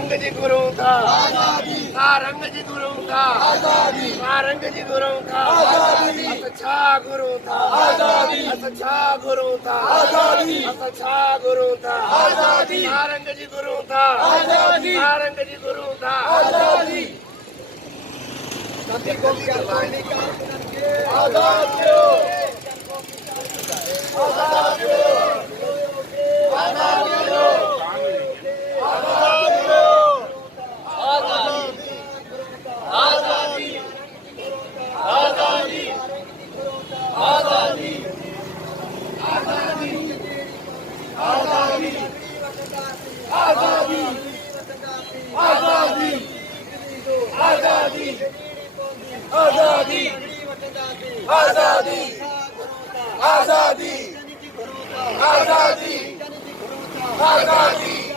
सारंग जी गुरु था सारंग जी गुरु था सारंग जी गुरु था अच्छा गुरु था अच्छा गुरु था अच्छा गुरु था सारंग जी गुरु था सारंग जी गुरु था आजादी आजादी आजादी आजादी आजादी आजादी आजादी आजादी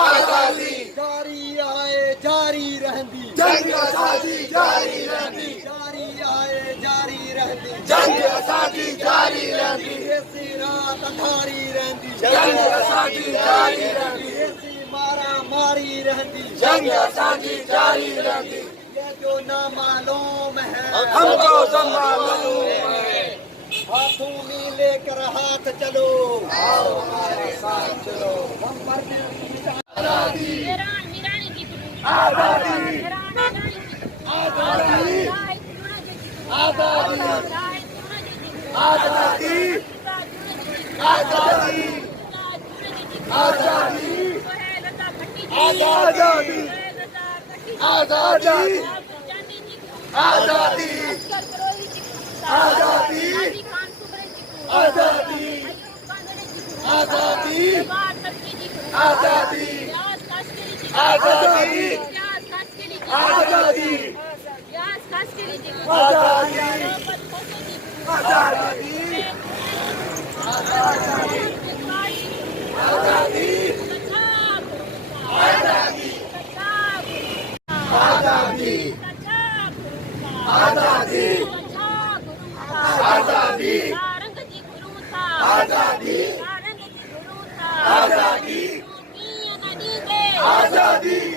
आजादी जारी आए जारी रहंदी जंग आजादी जारी रहंदी जारी आए जारी रहंदी जंग आजादी जारी रहंदी ऐसी रात अंधारी रहंदी जंग आजादी जारी रहंदी ऐसी मारा मारी रहंदी जंग आजादी जारी रहंदी ये जो ना मालूम है हमको सब मालूम है हाथों में लेकर हाथ चलो आओ हमारे साथ चलो हम पर आजादी आजादी आजादी आजादी आजादी आजादी आजादी आजादी आजादी आजादी आजादी आजादी आजादी आजादी आजादी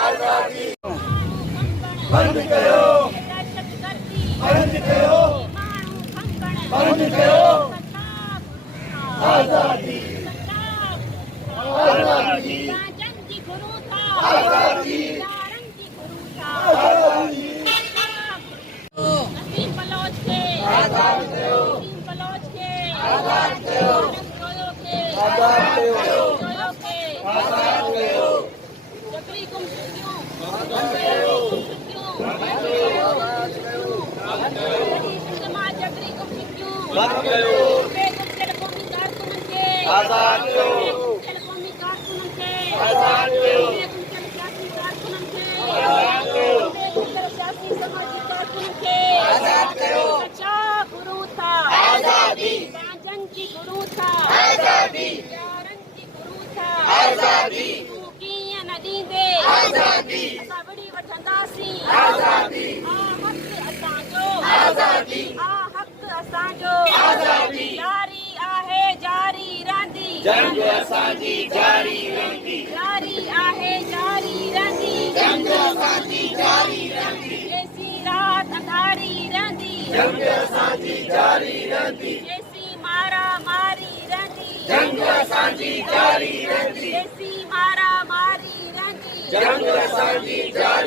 आजादी बंद कयो बंद कयो बंद कयो आजादी आजादी आजादी नसीम बलोच के आजाद कयो नसीम बलोच के आजाद कयो आजाद कयो आजाद कयो जबरी गुम क्यों बंद कयो समाज जबरी गुम क्यों बंद कयो बेगुम टेलीफोनी कारकुनन के आजाद कयो टेलीफोनी कारकुनन के आजाद कयो बेगुम सियासी कारकुनन के आजाद कयो बेगुम सियासी समाजी कारकुनन के आजाद कयो सच्चा गुरु था आजादी राजन की गुरु था आजादी यारन की गुरु था आजादी कीअं न ॾींदे आजादी असां वड़ी वठंदासीं आजादी आ हक़ असांजो आजादी आ हक़ असांजो आजादी जारी आहे जारी रहंदी जंग असांजी जारी रहंदी जारी आहे जारी रहंदी जंग असांजी जारी रहंदी ऐसी रात अंधारी रहंदी जंग असांजी जारी रहंदी ऐसी मारा मारी रहंदी जंग असांजी जारी रहंदी ऐसी मारा मारी रहंदी जंग असांजी जारी